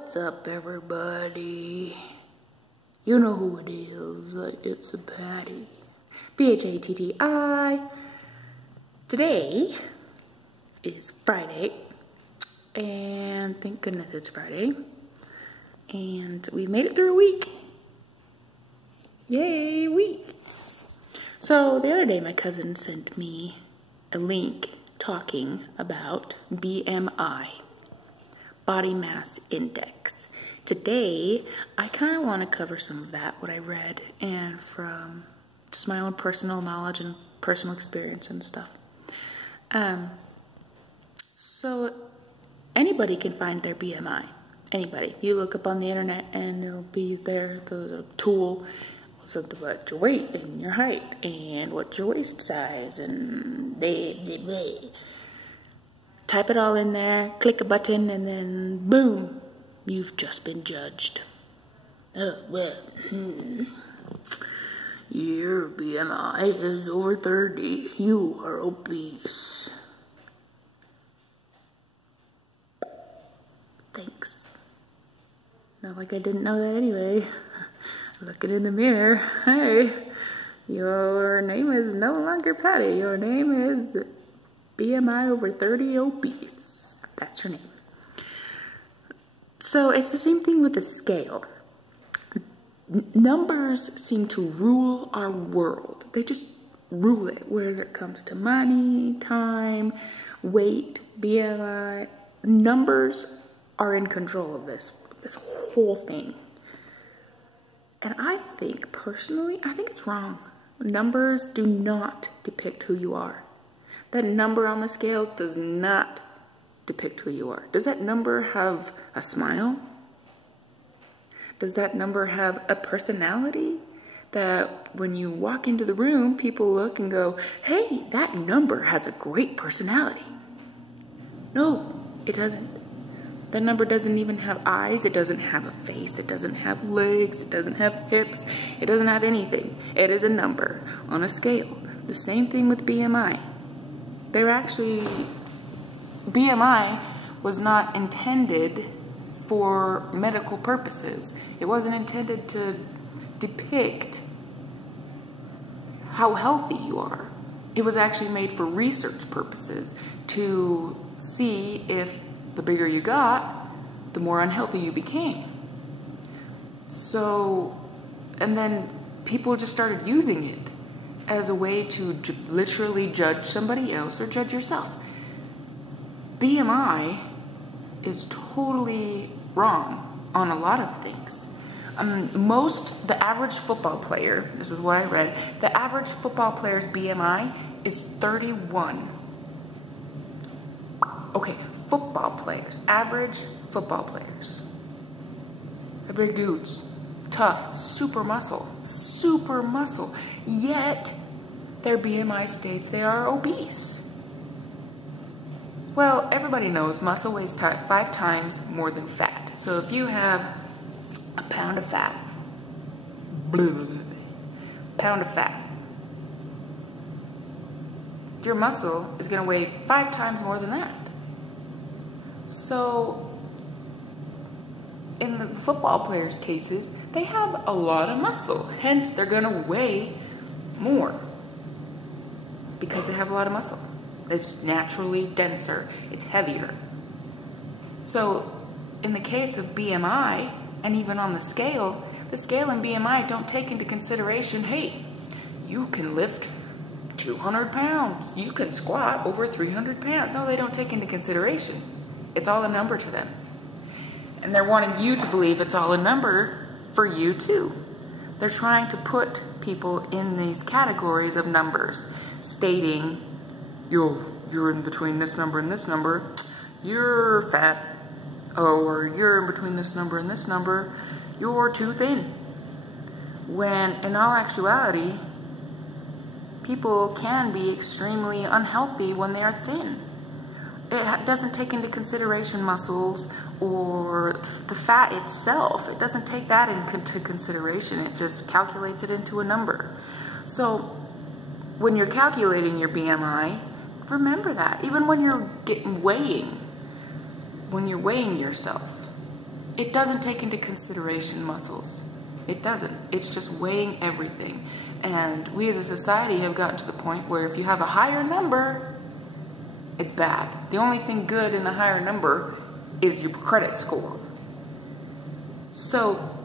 What's up, everybody? You know who it is. It's a Patty. P-H-A-T-T-I. Today is Friday, and thank goodness it's Friday. And we made it through a week. Yay, week. So the other day, my cousin sent me a link talking about BMI. Body mass index. Today, I kind of want to cover some of that, what I read, and from just my own personal knowledge and personal experience and stuff. So anybody can find their BMI. Anybody. You look up on the internet and it'll be there, the tool, something about your weight and your height and what's your waist size and blah, blah, blah. Type it all in there, click a button, and then boom, you've just been judged. Oh, well, your BMI is over 30. You are obese. Thanks. Not like I didn't know that anyway. Looking in the mirror. Hey, your name is no longer Patty. Your name is BMI over 30 obese. That's your name. So it's the same thing with the scale. Numbers seem to rule our world. They just rule it, whether it comes to money, time, weight, BMI. Numbers are in control of this whole thing. And I think, personally, I think it's wrong. Numbers do not depict who you are. That number on the scale does not depict who you are. Does that number have a smile? Does that number have a personality? That when you walk into the room, people look and go, hey, that number has a great personality. No, it doesn't. That number doesn't even have eyes. It doesn't have a face. It doesn't have legs. It doesn't have hips. It doesn't have anything. It is a number on a scale. The same thing with BMI. BMI was not intended for medical purposes. It wasn't intended to depict how healthy you are. It was actually made for research purposes to see if the bigger you got, the more unhealthy you became. So, and then people just started using it as a way to literally judge somebody else or judge yourself. BMI is totally wrong on a lot of things. The average football player, this is what I read, the average football player's BMI is 31. Okay, football players, average football players. They're big dudes, tough, super muscle, yet their BMI states they are obese. Well, everybody knows muscle weighs 5 times more than fat. So if you have a pound of fat, your muscle is going to weigh 5 times more than that. So in the football players' cases, they have a lot of muscle. Hence, they're going to weigh more because they have a lot of muscle. It's naturally denser. It's heavier. So in the case of BMI, and even on the scale and BMI don't take into consideration, hey, you can lift 200 pounds. You can squat over 300 pounds. No, they don't take into consideration. It's all a number to them. And they're wanting you to believe it's all a number for you too. They're trying to put people in these categories of numbers, stating, you're in between this number and this number, you're fat, or you're in between this number and this number, you're too thin. When in all actuality, people can be extremely unhealthy when they are thin. It doesn't take into consideration muscles or the fat itself. It doesn't take that into consideration. It just calculates it into a number. So when you're calculating your BMI, remember that. Even when you're weighing yourself, It doesn't take into consideration muscles. It doesn't. It's just weighing everything. And we as a society have gotten to the point where if you have a higher number, it's bad. The only thing good in the higher number is your credit score. So,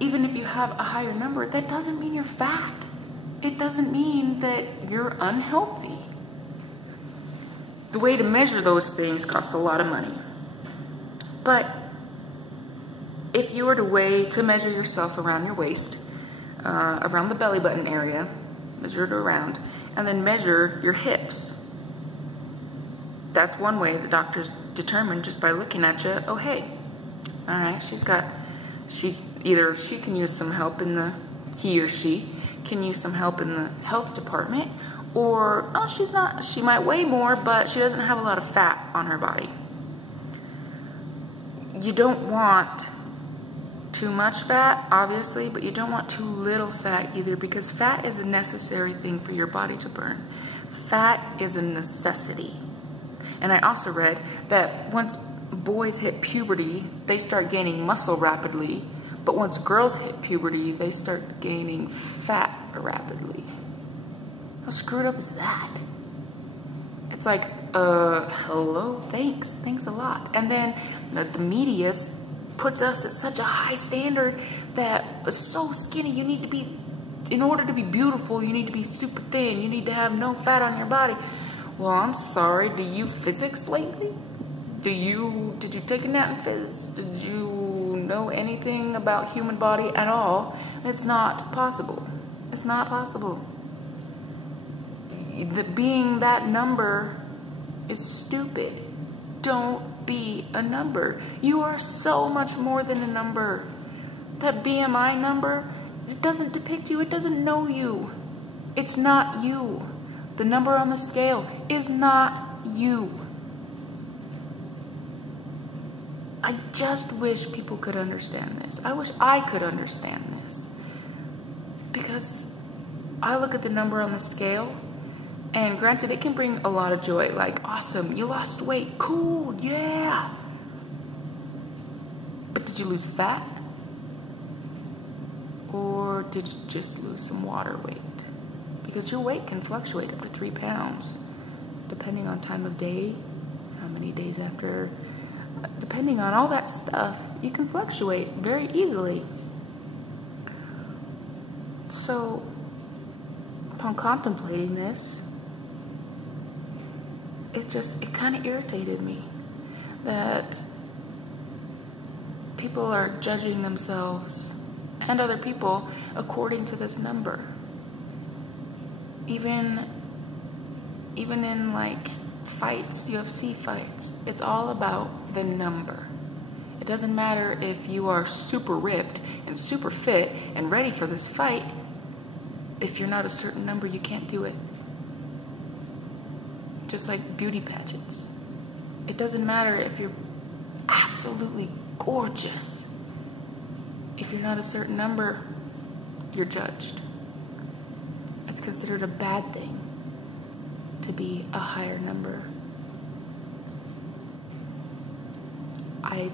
even if you have a higher number, that doesn't mean you're fat. It doesn't mean that you're unhealthy. The way to measure those things costs a lot of money. But if you were to measure yourself around your waist, around the belly button area, measure it around, and then measure your hips. That's one way the doctors determine just by looking at you, oh hey, all right, either she can use some help he or she can use some help in the health department, or oh, she might weigh more, but she doesn't have a lot of fat on her body. You don't want too much fat, obviously, but you don't want too little fat either, because fat is a necessary thing for your body to burn. Fat is a necessity. And I also read that once boys hit puberty, they start gaining muscle rapidly, but once girls hit puberty, they start gaining fat rapidly. How screwed up is that? It's like, hello, thanks a lot. And then the media puts us at such a high standard that it's so skinny, in order to be beautiful, you need to be super thin, you need to have no fat on your body. Well, I'm sorry, do you physics lately? Did you take a nap in physics? Did you know anything about human body at all? It's not possible. It's not possible. Being that number is stupid. Don't be a number. You are so much more than a number. That BMI number, it doesn't depict you. It doesn't know you. It's not you. The number on the scale is not you. I just wish people could understand this. I wish I could understand this. Because I look at the number on the scale, and granted, it can bring a lot of joy. Like, awesome, you lost weight, cool, yeah. But did you lose fat? Or did you just lose some water weight? Because your weight can fluctuate up to 3 pounds, depending on time of day, how many days after, depending on all that stuff, you can fluctuate very easily. So, upon contemplating this, it kind of irritated me that people are judging themselves and other people according to this number. Even in like fights, UFC fights, it's all about the number. It doesn't matter if you are super ripped and super fit and ready for this fight. If you're not a certain number, you can't do it. Just like beauty pageants. It doesn't matter if you're absolutely gorgeous. If you're not a certain number, you're judged. It's considered a bad thing to be a higher number. I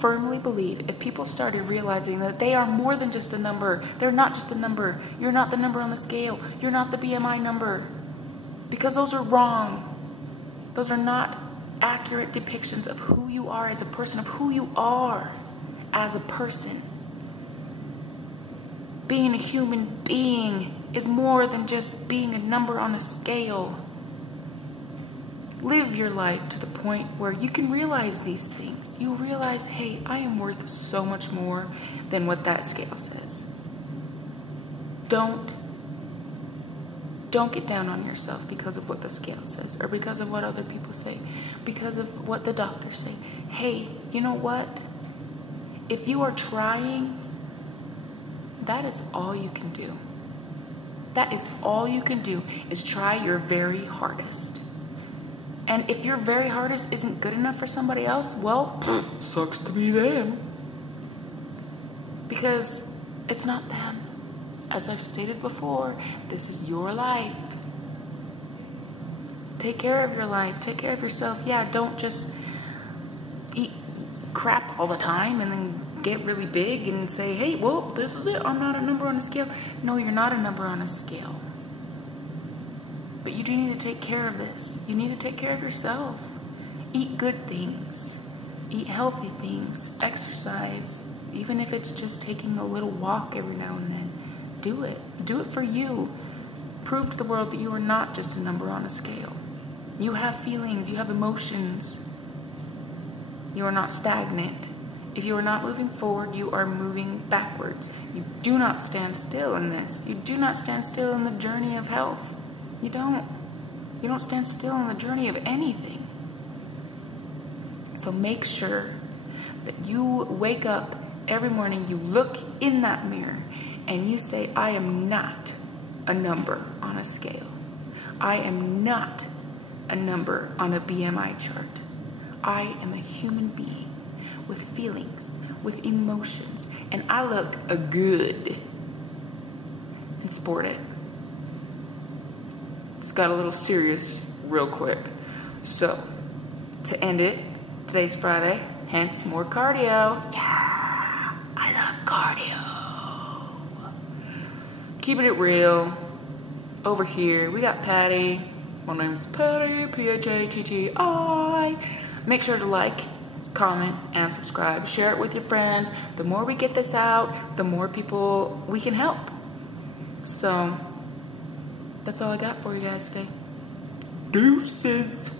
firmly believe if people started realizing that they are more than just a number, they're not just a number, you're not the number on the scale, you're not the BMI number, because those are wrong. Those are not accurate depictions of who you are as a person, of who you are as a person. Being a human being is more than just being a number on a scale. Live your life to the point where you can realize these things. You realize, hey, I am worth so much more than what that scale says. Don't get down on yourself because of what the scale says, or because of what other people say, because of what the doctors say. Hey, you know what? If you are trying, that is all you can do. That is all you can do, is try your very hardest. And if your very hardest isn't good enough for somebody else, well, sucks to be them. Because it's not them. As I've stated before, this is your life. Take care of your life. Take care of yourself. Yeah, don't just eat crap all the time and then get really big and say, hey, well, this is it. I'm not a number on a scale. No, you're not a number on a scale. But you do need to take care of this. You need to take care of yourself. Eat good things. Eat healthy things. Exercise. Even if it's just taking a little walk every now and then. Do it. Do it for you. Prove to the world that you are not just a number on a scale. You have feelings. You have emotions. You are not stagnant. If you are not moving forward, you are moving backwards. You do not stand still in this. You do not stand still in the journey of health. You don't. You don't stand still in the journey of anything. So make sure that you wake up every morning, you look in that mirror, and you say, I am not a number on a scale. I am not a number on a BMI chart. I am a human being with feelings, with emotions, and I look good and sport it. It's got a little serious real quick. So, to end it, today's Friday, hence more cardio. Yeah, I love cardio. Keeping it real. Over here, we got Patty. My name's Patty, P-H-A-T-T-I. Make sure to like, comment, and subscribe. Share it with your friends. The more we get this out, the more people we can help. So, that's all I got for you guys today. Deuces.